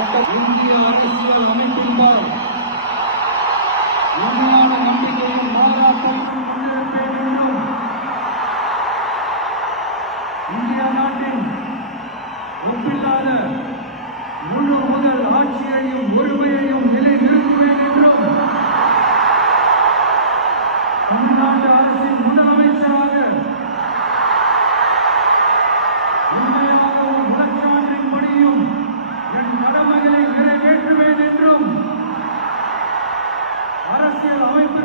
இந்திய அரசியல் அமைப்பின்பால் உண்மையான நம்பிக்கையும் பாராட்டையும் கொண்டிருப்பேன் என்றும் இந்திய நாட்டின் ஒப்பில்லாத முழு முதல் ஆட்சியையும் உரிமையையும் நிலைநிறுத்துவேன் என்றும் தமிழ்நாட்டு அரசின் முதலமைச்சராக உண்மையாகவும் மனச்சான்றின் படியும் என் கடமைகளை நிறைவேற்றுவேன் என்றும் அரசியல் அமைப்பு